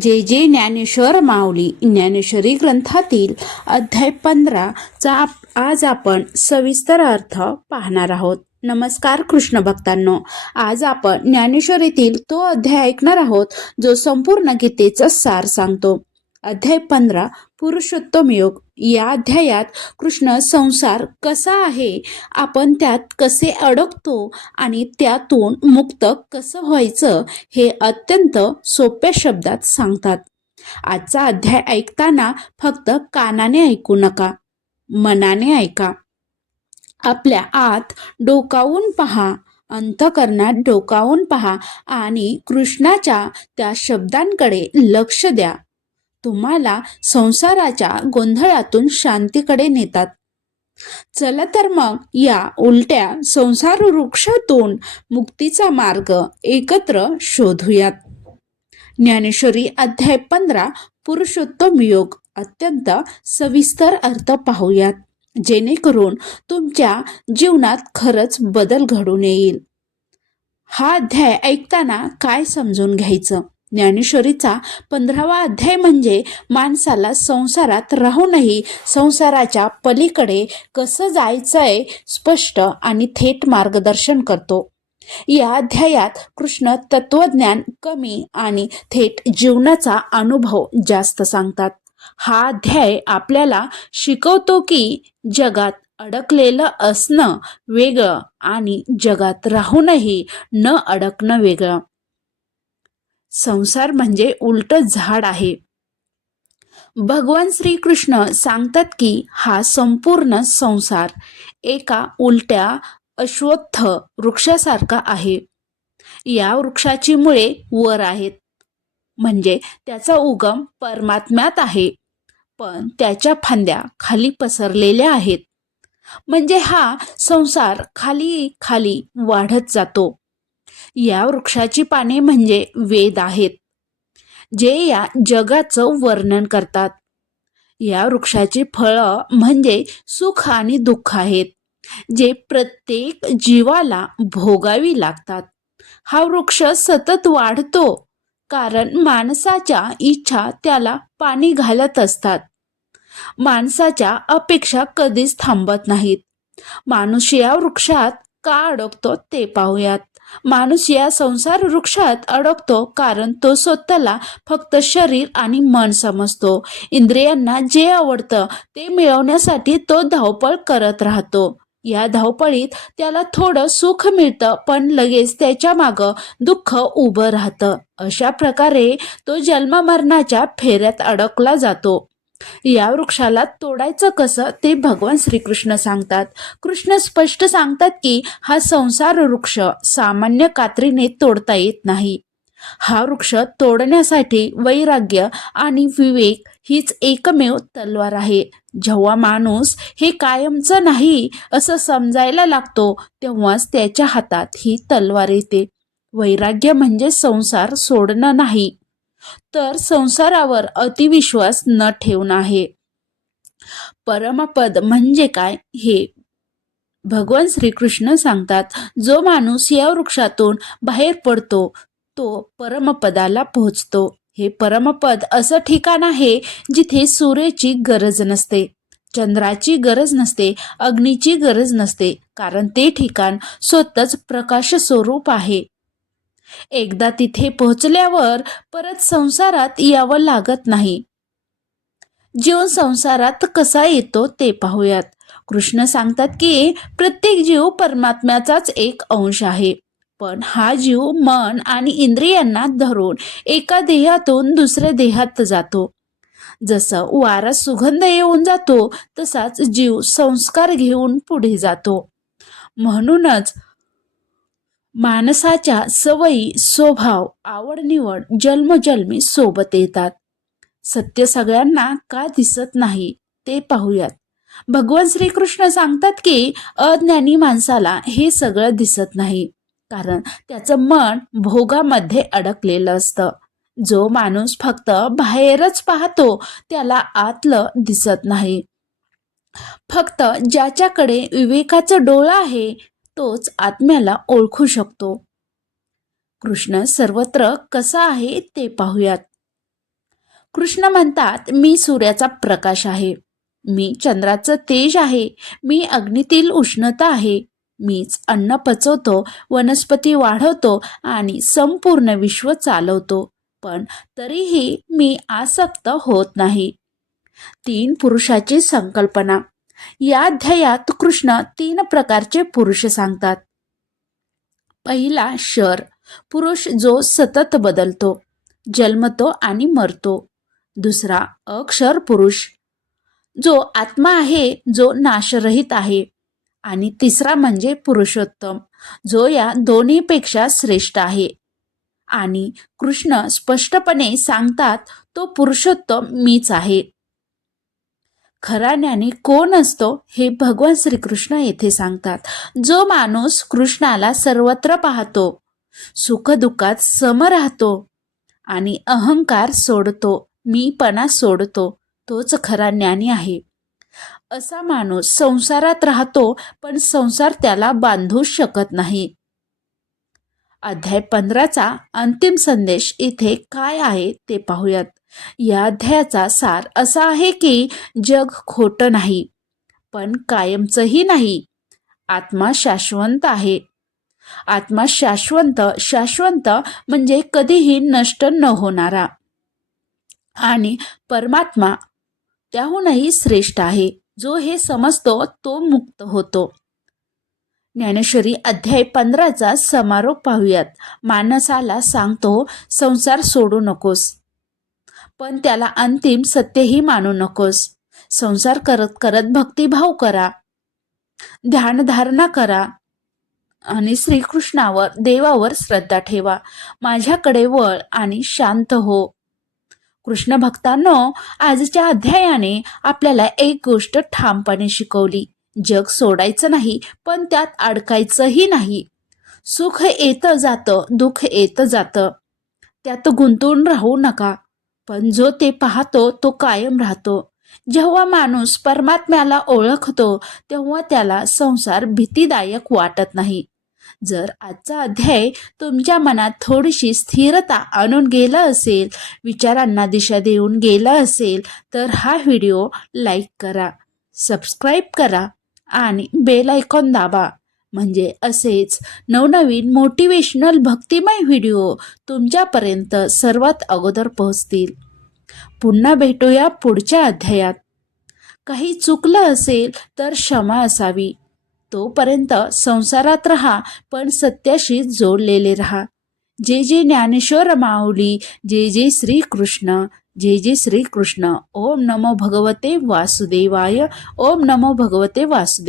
जे जे ज्ञानेश्वर माऊली ज्ञानेश्वरी ग्रंथातील अध्याय पंधराचा आप- आज आपण सविस्तर अर्थ पाहणार आहोत. नमस्कार कृष्ण भक्तांनो. आज आपण ज्ञानेश्वरीतील तो अध्याय ऐकणार आहोत जो संपूर्ण गीतेचा सार सांगतो. अध्याय पंधरा पुरुषोत्तम योग. या अध्यायात कृष्ण संसार कसा आहे? आपण त्यात कसे अडकतो आणि त्यातून मुक्त कसं व्हायचं? हे अत्यंत सोप्या शब्दात सांगतात. आजचा अध्याय ऐकताना फक्त कानाने ऐकू नका मनाने ऐका. आपल्या आत डोकावून पहा अंतकरणात डोकावून पहा आणि कृष्णाच्या त्या शब्दांकडे लक्ष द्या. तुम्हाला संसाराच्या गोंधळातून शांतीकडे नेतात. चला तर मग या उलट्या संसार वृक्षातून मुक्तीचा मार्ग एकत्र शोधूयात. ज्ञानेश्वरी अध्याय पंधरा पुरुषोत्तम योग अत्यंत सविस्तर अर्थ पाहूयात. जेणेकरून तुमच्या जीवनात खरंच बदल घडून येईल. हा अध्याय ऐकताना काय समजून घ्यायचं? ज्ञानेश्वरीचा पंधरावा अध्याय म्हणजे माणसाला संसारात राहूनही संसाराच्या पलीकडे कसं जायचंय स्पष्ट आणि थेट मार्गदर्शन करतो. या अध्यायात कृष्ण तत्वज्ञान कमी आणि थेट जीवनाचा अनुभव जास्त सांगतात. हा अध्याय आपल्याला शिकवतो की जगात अडकलेलं असणं वेगळं आणि जगात राहूनही न अडकणं वेगळं. संसार म्हणजे उलट झाड आहे. भगवान श्रीकृष्ण सांगतात की हा संपूर्ण संसार एका उलट्या अश्वत्थ वृक्षासारखा आहे. या वृक्षाची मुळे वर आहेत. म्हणजे त्याचा उगम परमात्म्यात आहे. पण त्याच्या फांद्या खाली पसरलेल्या आहेत. म्हणजे हा संसार खाली खाली वाढत जातो. या वृक्षाची पाने म्हणजे वेद आहेत जे या जगाचं वर्णन करतात. या वृक्षाची फळं म्हणजे सुख आणि दुःख आहेत जे प्रत्येक जीवाला भोगावी लागतात. हा वृक्ष सतत वाढतो कारण माणसाच्या इच्छा त्याला पाणी घालत असतात. माणसाच्या अपेक्षा कधीच थांबत नाहीत. माणूस या वृक्षात का अडकतो ते पाहूयात. माणूस या संसार वृक्षात अडकतो कारण तो स्वतःला फक्त शरीर आणि मन समजतो. इंद्रियांना जे आवडतं ते मिळवण्यासाठी तो धावपळ करत राहतो. या धावपळीत त्याला थोडं सुख मिळतं पण लगेच त्याच्या मागं दुःख उभं राहतं. अशा प्रकारे तो जन्ममरणाच्या फेऱ्यात अडकला जातो. या वृक्षाला तोडायचं कसं ते भगवान श्रीकृष्ण सांगतात. कृष्ण स्पष्ट सांगतात की हा संसार वृक्ष सामान्य कात्रीने तोडता येत नाही. हा वृक्ष तोडण्यासाठी वैराग्य आणि विवेक हीच एकमेव तलवार आहे. जेव्हा माणूस हे कायमचं नाही असं समजायला लागतो तेव्हाच त्याच्या हातात ही तलवार येते. वैराग्य म्हणजे संसार सोडणं नाही. तर संसारावर अतिविश्वास न ठेवणं आहे. परमपद म्हणजे काय? हे भगवान श्रीकृष्ण सांगतात जो माणूस या वृक्षातून बाहेर पडतो तो परमपदाला पोहोचतो. हे परमपद असं ठिकाण आहे जिथे सूर्याची गरज नसते चंद्राची गरज नसते अग्नीची गरज नसते. कारण ते ठिकाण स्वतःच प्रकाश स्वरूप आहे. एकदा तिथे पोहोचल्यावर परत संसारात यावं लागत नाही. जीव संसारात कसा येतो ते पाहूयात. कृष्ण सांगतात की प्रत्येक जीव परमात्म्याचाच एक अंश आहे. पण हा जीव मन आणि इंद्रियांना धरून एका देहातून दुसऱ्या देहात जातो. जसं वारा सुगंध येऊन जातो तसाच जीव संस्कार घेऊन पुढे जातो. म्हणूनच माणसाच्या सवयी स्वभाव आवडनिवड जन्मजन्मी सोबत येतात. सत्य सगळ्यांना का दिसत नाही ते पाहूयात. भगवान श्रीकृष्ण सांगतात की अज्ञानी माणसाला हे सगळं दिसत नाही कारण त्याचं मन भोगामध्ये अडकलेलं असतं. जो माणूस फक्त बाहेरच पाहतो त्याला आतलं दिसत नाही. फक्त ज्याच्याकडे विवेकाचं डोळं आहे तोच आत्म्याला ओळखू शकतो. कृष्ण सर्वत्र कसा आहे ते पाहूयात. कृष्ण म्हणतात मी सूर्याचा प्रकाश आहे. मी चंद्राचं तेज आहे. मी अग्नीतील उष्णता आहे. मीच अन्न पचवतो वनस्पती वाढवतो आणि संपूर्ण विश्व चालवतो. पण तरीही मी आसक्त होत नाही. तीन पुरुषाची संकल्पना. या अध्यायात कृष्ण तीन प्रकारचे पुरुष सांगतात. पहिला शर पुरुष जो सतत बदलतो जन्मतो आणि मरतो. दुसरा अक्षर पुरुष जो आत्मा आहे जो नाशरहित आहे. आणि तिसरा म्हणजे पुरुषोत्तम जो या दोन्हीपेक्षा श्रेष्ठ आहे. आणि कृष्ण स्पष्टपणे सांगतात तो पुरुषोत्तम मीच आहे. खरा ज्ञानी कोण असतो हे भगवान श्रीकृष्ण येथे सांगतात. जो माणूस कृष्णाला सर्वत्र पाहतो सुखदुःखात सम राहतो आणि अहंकार सोडतो मीपणा सोडतो तोच खरा ज्ञानी आहे. असा माणूस संसारात राहतो पण संसार त्याला बांधू शकत नाही. अध्याय पंधराचा अंतिम संदेश इथे काय आहे ते पाहूयात. या अध्यायाचा सार असा आहे की जग खोटं नाही पण कायमचंही नाही. आत्मा शाश्वत आहे. आत्मा शाश्वत शाश्वत म्हणजे कधीही नष्ट न होणारा. आणि परमात्मा त्याहूनही श्रेष्ठ आहे जो हे समजतो तो मुक्त होतो. ज्ञानेश्वरी अध्याय पंधराचा समारोप पाहूयात. मानसाला सांगतो संसार सोडू नकोस. पण त्याला अंतिम सत्यही मानू नकोस. संसार करत करत भक्तिभाव करा. ध्यानधारणा करा. आणि श्रीकृष्णावर देवावर श्रद्धा ठेवा. माझ्याकडे वळ आणि शांत हो. कृष्ण भक्तांनो आजच्या अध्यायाने आपल्याला एक गोष्ट ठामपणे शिकवली. जग सोडायचं नाही पण त्यात अडकायचंही नाही. सुख येतं जातं दुःख येतं जातं. त्यात गुंतून राहू नका. पण जो ते पाहतो तो कायम राहतो. जेव्हा माणूस परमात्म्याला ओळखतो तेव्हा त्याला संसार भीतीदायक वाटत नाही. जर आजचा अध्याय तुमच्या मनात थोडीशी स्थिरता आणून गेला असेल विचारांना दिशा देऊन गेला असेल तर हा व्हिडिओ लाईक करा सबस्क्राईब करा आणि बेल आयकॉन दाबा. म्हणजे असेच नवनवीन मोटिवेशनल भक्तिमय व्हिडिओ तुमच्यापर्यंत सर्वात अगोदर पोहोचतील. पुन्हा भेटूया पुढच्या अध्यायात. काही चुकलं असेल तर क्षमा असावी. तोपर्यंत संसारात रहा पण सत्याशी जोडलेले रहा. जे जे ज्ञानेश्वर माऊली जे जे श्रीकृष्ण जे जे श्रीकृष्ण. ओम नमो भगवते वासुदेवाय ओम नमो भगवते वासुदेव